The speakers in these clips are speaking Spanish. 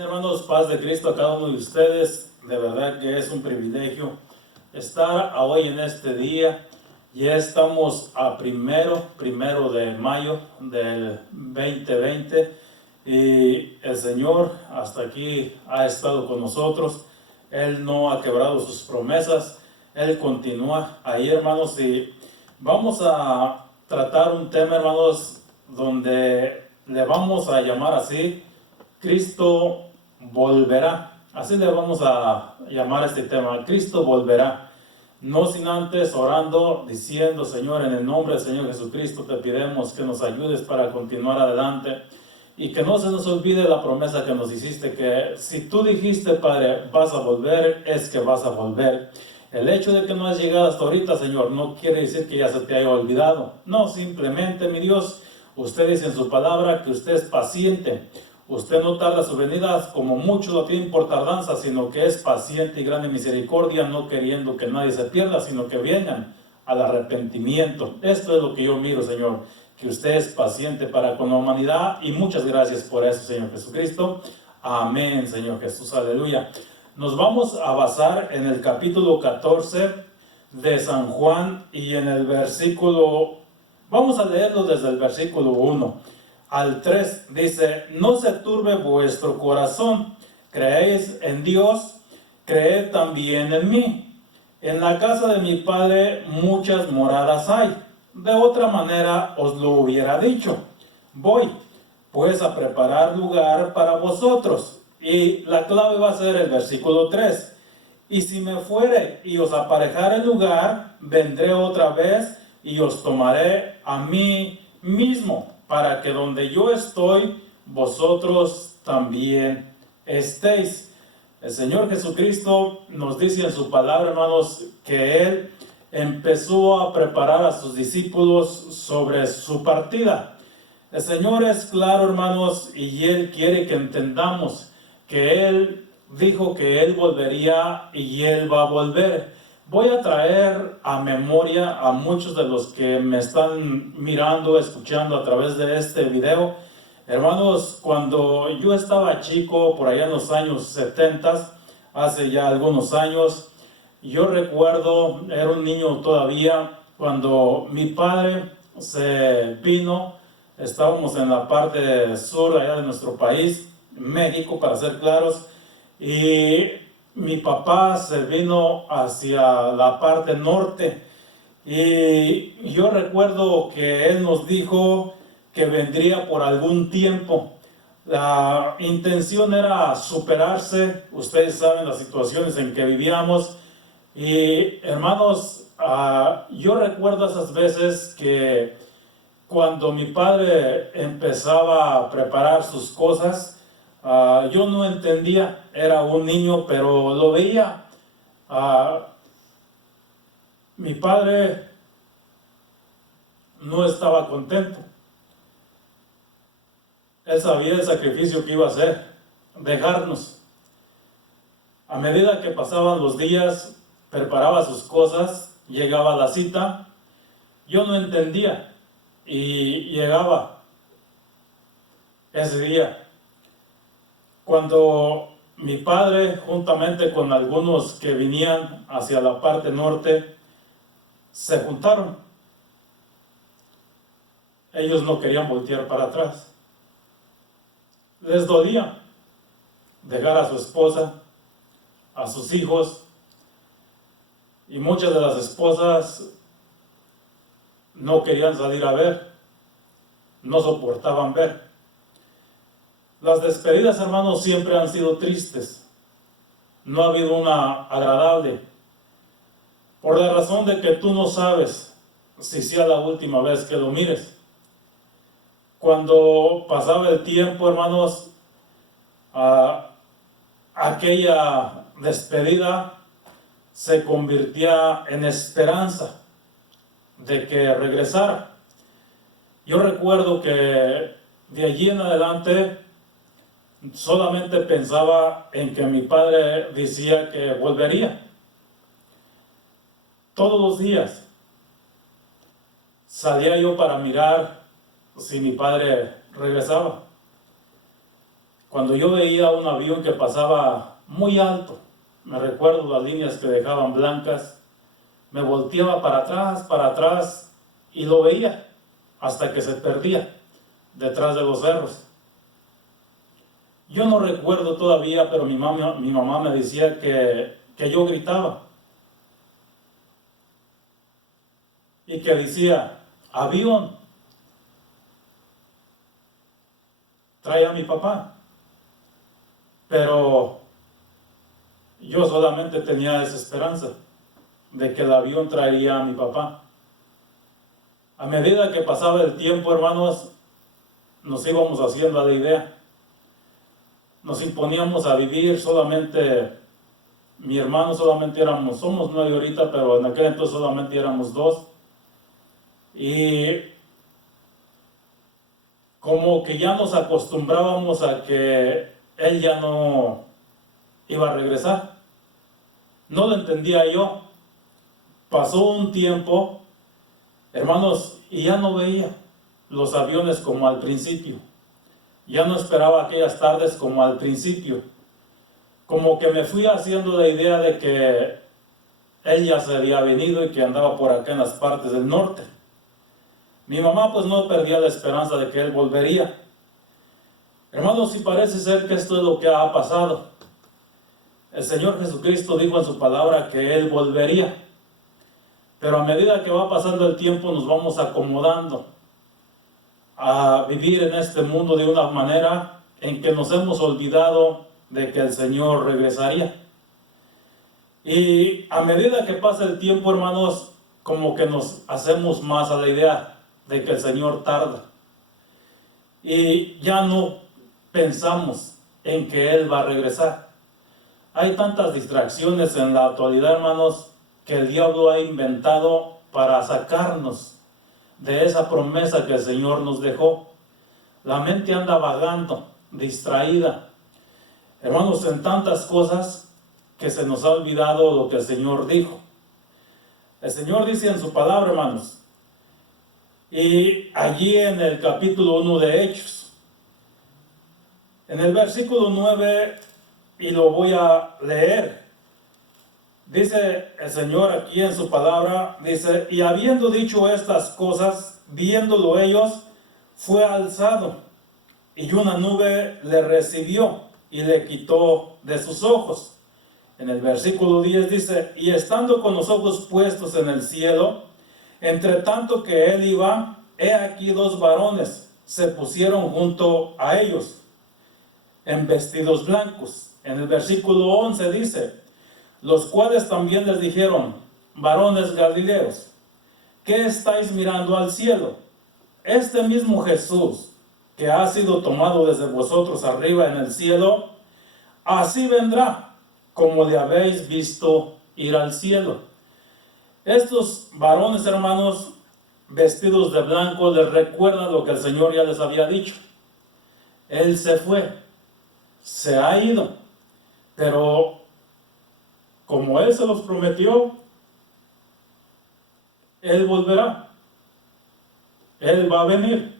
Bien, hermanos, paz de Cristo a cada uno de ustedes. De verdad que es un privilegio estar hoy en este día. Ya estamos a primero de mayo del 2020 y el Señor hasta aquí ha estado con nosotros. Él no ha quebrado sus promesas. Él continúa ahí, hermanos, y vamos a tratar un tema, hermanos, donde le vamos a llamar así: Cristo volverá. Así le vamos a llamar a este tema: Cristo volverá. No sin antes orando, diciendo: Señor, en el nombre del Señor Jesucristo te pedimos que nos ayudes para continuar adelante y que no se nos olvide la promesa que nos hiciste, que si tú dijiste, Padre, vas a volver, es que vas a volver. El hecho de que no has llegado hasta ahorita, Señor, no quiere decir que ya se te haya olvidado. No, simplemente, mi Dios, usted dice en su palabra que usted es paciente. Usted no tarda su venida como muchos lo tienen por tardanza, sino que es paciente y grande misericordia, no queriendo que nadie se pierda, sino que vengan al arrepentimiento. Esto es lo que yo miro, Señor, que usted es paciente para con la humanidad, y muchas gracias por eso, Señor Jesucristo. Amén, Señor Jesús, aleluya. Nos vamos a basar en el capítulo 14 de San Juan y en el versículo, vamos a leerlo desde el versículo 1 al 3, dice: no se turbe vuestro corazón, creéis en Dios, creed también en mí. En la casa de mi Padre muchas moradas hay, de otra manera os lo hubiera dicho. Voy pues a preparar lugar para vosotros. Y la clave va a ser el versículo 3. Y si me fuere y os aparejare el lugar, vendré otra vez y os tomaré a mí mismo, para que donde yo estoy, vosotros también estéis. El Señor Jesucristo nos dice en su palabra, hermanos, que Él empezó a preparar a sus discípulos sobre su partida. El Señor es claro, hermanos, y Él quiere que entendamos que Él dijo que Él volvería y Él va a volver. Voy a traer a memoria a muchos de los que me están mirando, escuchando a través de este video. Hermanos, cuando yo estaba chico, por allá en los años 70, hace ya algunos años, yo recuerdo, era un niño todavía, cuando mi padre se vino. Estábamos en la parte sur allá de nuestro país, México para ser claros, y mi papá se vino hacia la parte norte, y yo recuerdo que él nos dijo que vendría por algún tiempo. La intención era superarse. Ustedes saben las situaciones en que vivíamos, y hermanos, yo recuerdo esas veces que cuando mi padre empezaba a preparar sus cosas, yo no entendía, era un niño, pero lo veía. Mi padre no estaba contento. Él sabía el sacrificio que iba a hacer, dejarnos. A medida que pasaban los días, preparaba sus cosas, llegaba a la cita, yo no entendía, y llegaba ese día. Cuando mi padre, juntamente con algunos que venían hacia la parte norte, se juntaron, ellos no querían voltear para atrás. Les dolía dejar a su esposa, a sus hijos, y muchas de las esposas no querían salir a ver, no soportaban ver. Las despedidas, hermanos, siempre han sido tristes. No ha habido una agradable, por la razón de que tú no sabes si sea la última vez que lo mires. Cuando pasaba el tiempo, hermanos, aquella despedida se convertía en esperanza de que regresara. Yo recuerdo que de allí en adelante solamente pensaba en que mi padre decía que volvería. Todos los días salía yo para mirar si mi padre regresaba. cuando yo veía un avión que pasaba muy alto, me recuerdo las líneas que dejaban blancas, me volteaba para atrás y lo veía hasta que se perdía detrás de los cerros. Yo no recuerdo todavía, pero mi mamá me decía que yo gritaba y que decía, avión, trae a mi papá. Pero yo solamente tenía esa esperanza de que el avión traería a mi papá. A medida que pasaba el tiempo, hermanos, nos íbamos haciendo la idea. Nos imponíamos a vivir solamente, mi hermano solamente somos 9 ahorita, pero en aquel entonces solamente éramos 2. Y como que ya nos acostumbrábamos a que él ya no iba a regresar. No lo entendía yo. Pasó un tiempo, hermanos, y ya no veía los aviones como al principio. Ya no esperaba aquellas tardes como al principio. Como que me fui haciendo la idea de que él ya se había venido y que andaba por acá en las partes del norte. Mi mamá pues no perdía la esperanza de que él volvería. Hermanos, sí parece ser que esto es lo que ha pasado. El Señor Jesucristo dijo en su palabra que Él volvería. Pero a medida que va pasando el tiempo nos vamos acomodando a vivir en este mundo de una manera en que nos hemos olvidado de que el Señor regresaría. Y a medida que pasa el tiempo, hermanos, como que nos hacemos más a la idea de que el Señor tarda. Y ya no pensamos en que Él va a regresar. Hay tantas distracciones en la actualidad, hermanos, que el diablo ha inventado para sacarnos de esa promesa que el Señor nos dejó. La mente anda vagando, distraída, hermanos, en tantas cosas que se nos ha olvidado lo que el Señor dijo. El Señor dice en su palabra, hermanos, y allí en el capítulo 1 de Hechos, en el versículo 9, y lo voy a leer, dice el Señor aquí en su palabra, dice, y habiendo dicho estas cosas, viéndolo ellos, fue alzado, y una nube le recibió y le quitó de sus ojos. En el versículo 10 dice, y estando con los ojos puestos en el cielo, entre tanto que él iba, he aquí 2 varones se pusieron junto a ellos, en vestidos blancos. En el versículo 11 dice, los cuales también les dijeron, varones galileos, ¿qué estáis mirando al cielo? Este mismo Jesús, que ha sido tomado desde vosotros arriba en el cielo, así vendrá, como le habéis visto ir al cielo. Estos varones, hermanos, vestidos de blanco, les recuerdan lo que el Señor ya les había dicho. Él se fue, se ha ido, pero como Él se los prometió, Él volverá. Él va a venir.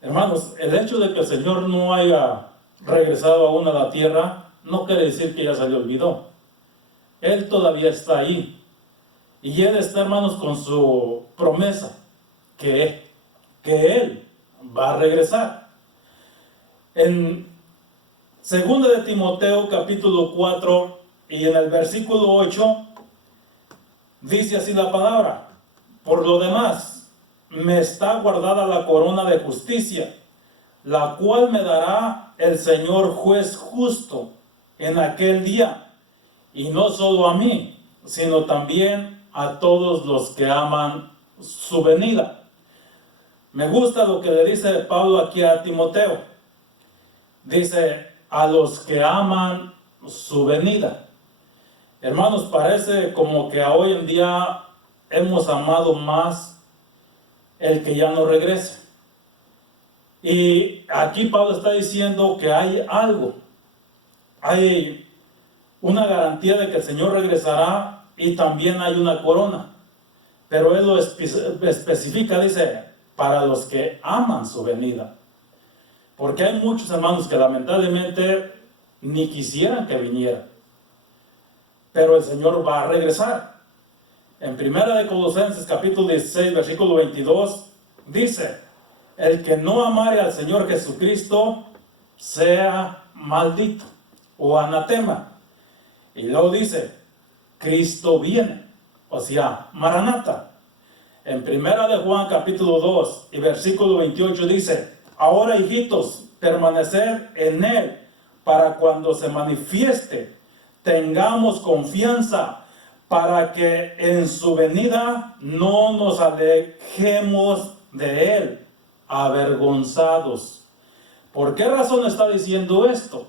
Hermanos, el hecho de que el Señor no haya regresado aún a la tierra, no quiere decir que ya se le olvidó. Él todavía está ahí. Y Él está, hermanos, con su promesa, que Él va a regresar. En 2 de Timoteo, capítulo 4, y en el versículo 8, dice así la palabra, por lo demás, me está guardada la corona de justicia, la cual me dará el Señor juez justo en aquel día, y no solo a mí, sino también a todos los que aman su venida. Me gusta lo que le dice Pablo aquí a Timoteo. Dice, a los que aman su venida. Hermanos, parece como que hoy en día hemos amado más el que ya no regrese. Y aquí Pablo está diciendo que hay algo, hay una garantía de que el Señor regresará y también hay una corona. Pero Él lo especifica, dice, para los que aman su venida. Porque hay muchos hermanos que lamentablemente ni quisieran que viniera. Pero el Señor va a regresar. En Primera de Colosenses capítulo 16, versículo 22, dice: el que no amare al Señor Jesucristo sea maldito o anatema. Y luego dice: Cristo viene, o sea, Maranata. En Primera de Juan capítulo 2 y versículo 28 dice: ahora, hijitos, permaneced en Él, para cuando se manifieste tengamos confianza, para que en su venida no nos alejemos de Él, avergonzados. ¿Por qué razón está diciendo esto?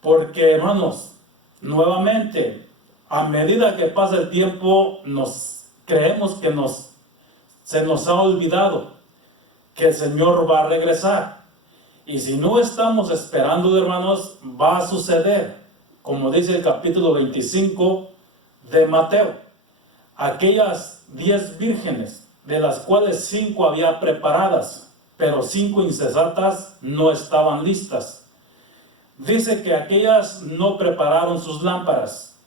Porque, hermanos, nuevamente, a medida que pasa el tiempo, creemos que se nos ha olvidado que el Señor va a regresar. Y si no estamos esperando, hermanos, va a suceder, como dice el capítulo 25 de Mateo. Aquellas 10 vírgenes, de las cuales 5 había preparadas, pero 5 insensatas no estaban listas. Dice que aquellas no prepararon sus lámparas.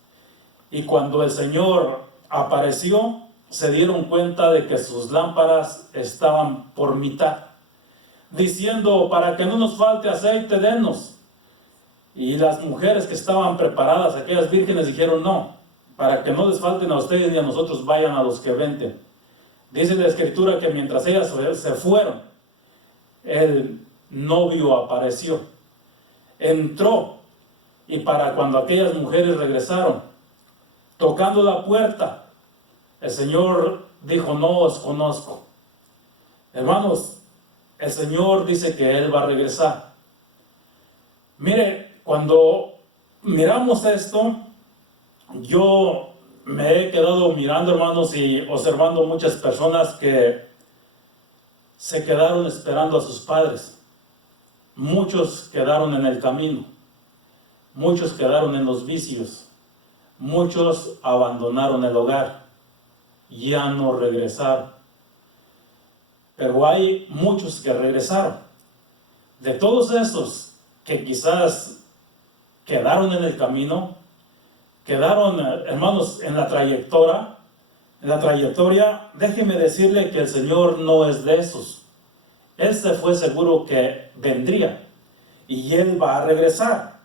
Y cuando el Señor apareció, se dieron cuenta de que sus lámparas estaban por mitad, diciendo: para que no nos falte aceite, denos. Y las mujeres que estaban preparadas, aquellas vírgenes, dijeron: no, para que no les falten a ustedes ni a nosotros, vayan a los que venden. Dice la Escritura que mientras ellas se fueron, el novio apareció, entró, y para cuando aquellas mujeres regresaron, tocando la puerta, el Señor dijo: no os conozco. Hermanos, el Señor dice que Él va a regresar. Mire, cuando miramos esto, yo me he quedado mirando, hermanos, y observando muchas personas que se quedaron esperando a sus padres. Muchos quedaron en el camino. Muchos quedaron en los vicios. Muchos abandonaron el hogar. Ya no regresaron. Pero hay muchos que regresaron. De todos esos que quizás quedaron en el camino, quedaron, hermanos, en la trayectoria, déjeme decirle que el Señor no es de esos. Él se fue seguro que vendría y Él va a regresar.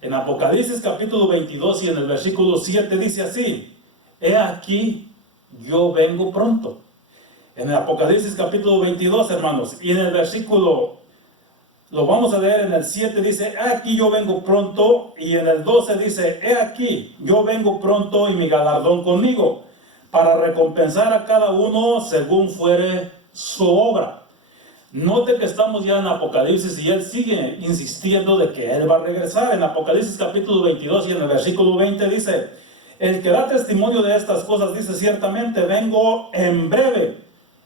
En Apocalipsis capítulo 22 y en el versículo 7 dice así: he aquí, yo vengo pronto. En el Apocalipsis capítulo 22, hermanos, y en el versículo, lo vamos a leer en el 7, dice: he aquí yo vengo pronto, y en el 12 dice: he aquí yo vengo pronto y mi galardón conmigo, para recompensar a cada uno según fuere su obra. Note que estamos ya en Apocalipsis y él sigue insistiendo de que él va a regresar. En Apocalipsis capítulo 22 y en el versículo 20 dice: el que da testimonio de estas cosas dice: ciertamente vengo en breve.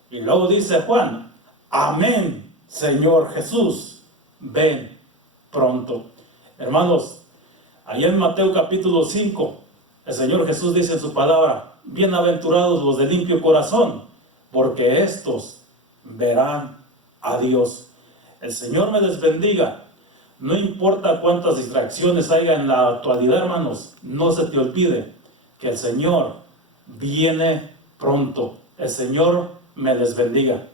Y luego dice Juan: amén, Señor Jesús, ven pronto. Hermanos, allá en Mateo capítulo 5, el Señor Jesús dice en su palabra: bienaventurados los de limpio corazón, porque estos verán a Dios. El Señor me les bendiga. No importa cuántas distracciones haya en la actualidad, hermanos, no se te olvide que el Señor viene pronto. El Señor me les bendiga.